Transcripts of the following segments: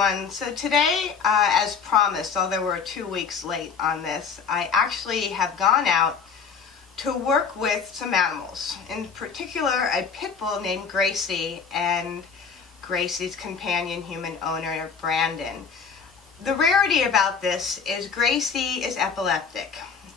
everyone. So today, as promised, although we're 2 weeks late on this, I actually have gone out to work with some animals. In particular, a pit bull named Gracie and Gracie's companion human owner, Brandon. The rarity about this is Gracie is epileptic,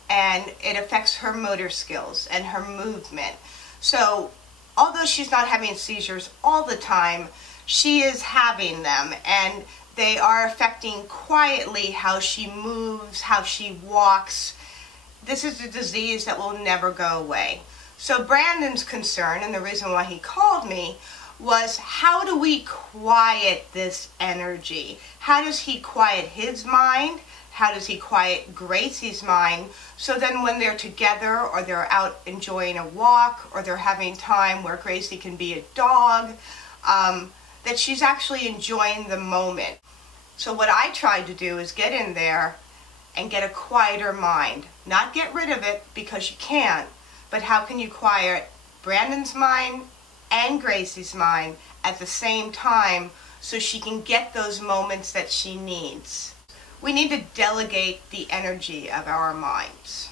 and it affects her motor skills and her movement. So although she's not having seizures all the time, she is having them, and they are affecting quietly how she moves, how she walks. This is a disease that will never go away. So Brandon's concern, and the reason why he called me, was how do we quiet this energy? How does he quiet his mind? How does he quiet Gracie's mind? So then when they're together, or they're out enjoying a walk, or they're having time where Gracie can be a dog, that she's actually enjoying the moment. So what I tried to do is get in there and get a quieter mind. Not get rid of it, because you can't, but how can you quiet Brandon's mind and Gracie's mind at the same time so she can get those moments that she needs. We need to delegate the energy of our minds.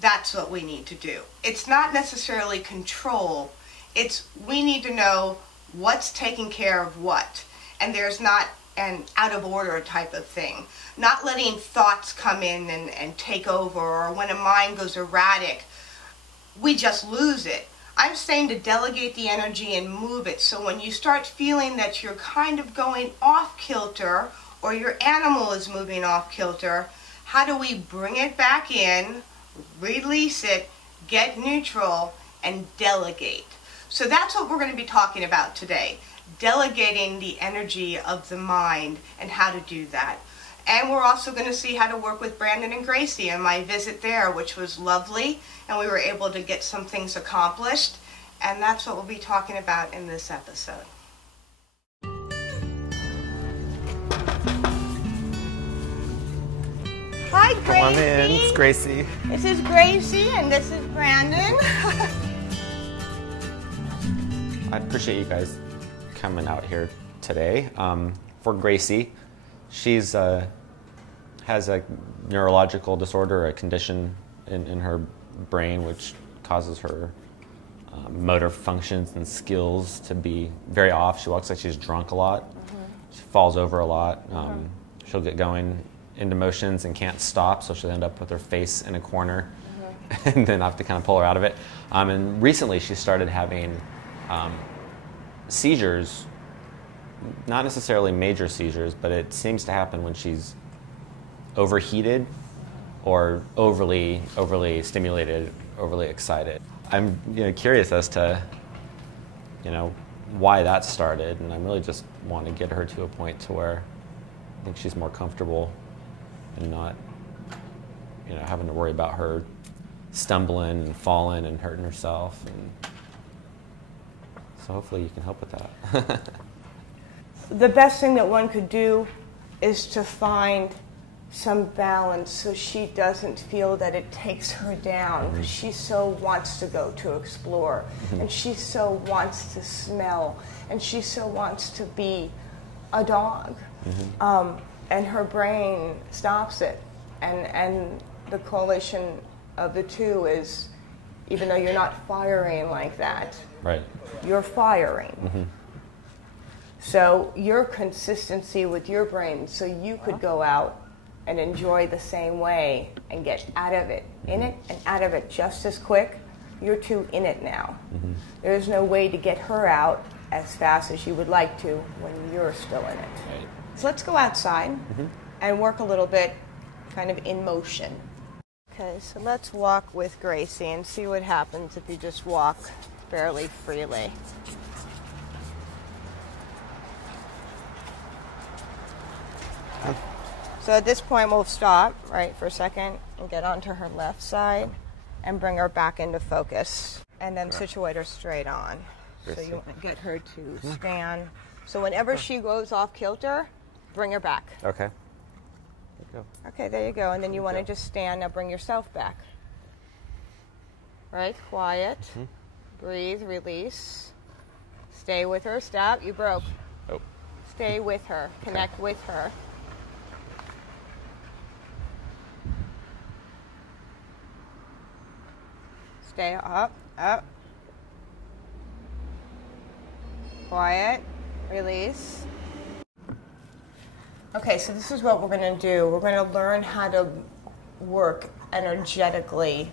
That's what we need to do. It's not necessarily control. It's we need to know what's taking care of what. And there's not an out of order type of thing. Not letting thoughts come in and take over, or when a mind goes erratic, we just lose it. I'm saying to delegate the energy and move it. So when you start feeling that you're kind of going off kilter, or your animal is moving off kilter, how do we bring it back in, release it, get neutral, and delegate? So that's what we're going to be talking about today. Delegating the energy of the mind and how to do that. And we're also going to see how to work with Brandon and Gracie in my visit there, which was lovely, and we were able to get some things accomplished. And that's what we'll be talking about in this episode. Hi, Gracie. Come on in. It's Gracie. This is Gracie, and this is Brandon. I appreciate you guys coming out here today. For Gracie, she's has a neurological disorder, a condition in her brain which causes her motor functions and skills to be very off. She walks like she's drunk a lot. She falls over a lot. She'll get going into motions and can't stop, so she'll end up with her face in a corner and then I have to kind of pull her out of it. And recently she started having seizures, not necessarily major seizures, but it seems to happen when she's overheated or overly stimulated, overly excited. I'm curious as to why that started, and I really just want to get her to a point to where I think she's more comfortable and not having to worry about her stumbling and falling and hurting herself. And so hopefully you can help with that. The best thing that one could do is to find some balance so she doesn't feel that it takes her down. She so wants to go to explore, and she so wants to smell, and she so wants to be a dog. And her brain stops it. And the correlation of the two is, even though you're not firing like that, right, you're firing. So your consistency with your brain, so you could go out and enjoy the same way and get out of it, in it and out of it just as quick. You're too in it now. There's no way to get her out as fast as you would like to when you're still in it. Right. So let's go outside and work a little bit kind of in motion. Okay, so let's walk with Gracie and see what happens if you just walk fairly freely. So at this point, we'll stop, right, for a second and get onto her left side and bring her back into focus. And then situate her straight on. So you want to get her to stand. So whenever she goes off kilter, bring her back. Okay. There you go. Okay, there you go. And then you want to just stand. Now bring yourself back. Right, quiet. Breathe, release. Stay with her. Stop. You broke. Oh. Stay with her. Connect with her. Stay up, up. Quiet. Release. Okay, so this is what we're going to do. We're going to learn how to work energetically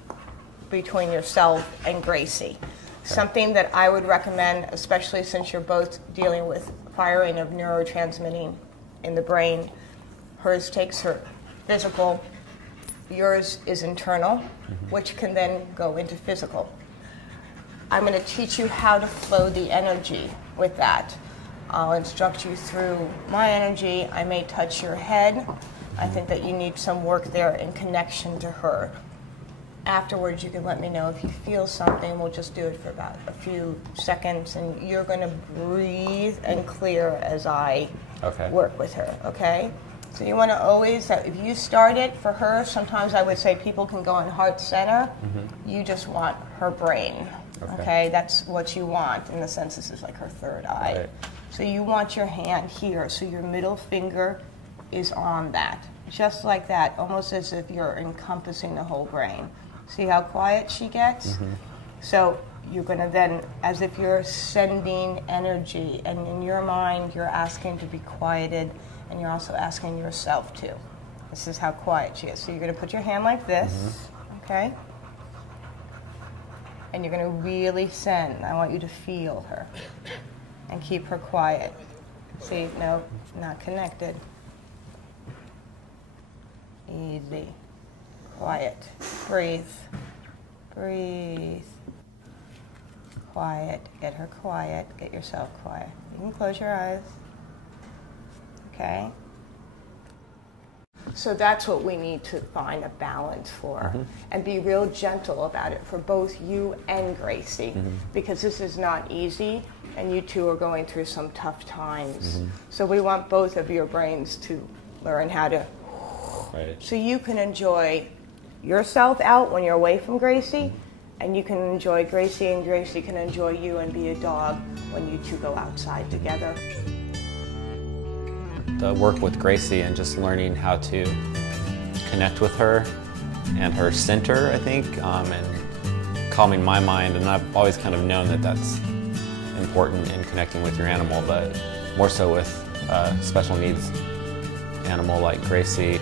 between yourself and Gracie. Okay. Something that I would recommend, especially since you're both dealing with firing of neurotransmitting in the brain. Hers takes her physical, yours is internal, which can then go into physical. I'm going to teach you how to flow the energy with that. I'll instruct you through my energy. I may touch your head. I think that you need some work there in connection to her. Afterwards, you can let me know if you feel something. We'll just do it for about a few seconds, and you're going to breathe and clear as I work with her, okay? So you want to always, if you start it for her, sometimes I would say people can go in heart center. You just want her brain, okay? That's what you want, in the sense this is like her third eye. Right. So you want your hand here, so your middle finger is on that. Just like that, almost as if you're encompassing the whole brain. See how quiet she gets? So you're going to then, as if you're sending energy, and in your mind you're asking to be quieted, and you're also asking yourself to. This is how quiet she is. So you're going to put your hand like this, okay? And you're going to really send. I want you to feel her. And keep her quiet. See, no, not connected. Easy. Quiet. Breathe. Breathe. Quiet. Get her quiet. Get yourself quiet. You can close your eyes. Okay? So that's what we need to find a balance for, and be real gentle about it for both you and Gracie, because this is not easy, and you two are going through some tough times. So we want both of your brains to learn how to, so you can enjoy yourself out when you're away from Gracie, and you can enjoy Gracie, and Gracie can enjoy you and be a dog when you two go outside together. The work with Gracie and just learning how to connect with her and her center, I think, and calming my mind. And I've always kind of known that that's important in connecting with your animal, but more so with special needs animal like Gracie.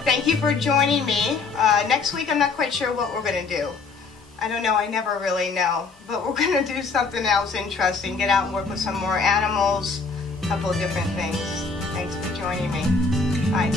Thank you for joining me. Next week, I'm not quite sure what we're going to do. I don't know, I never really know. But we're going to do something else interesting, get out and work with some more animals, a couple of different things. Thanks for joining me. Bye.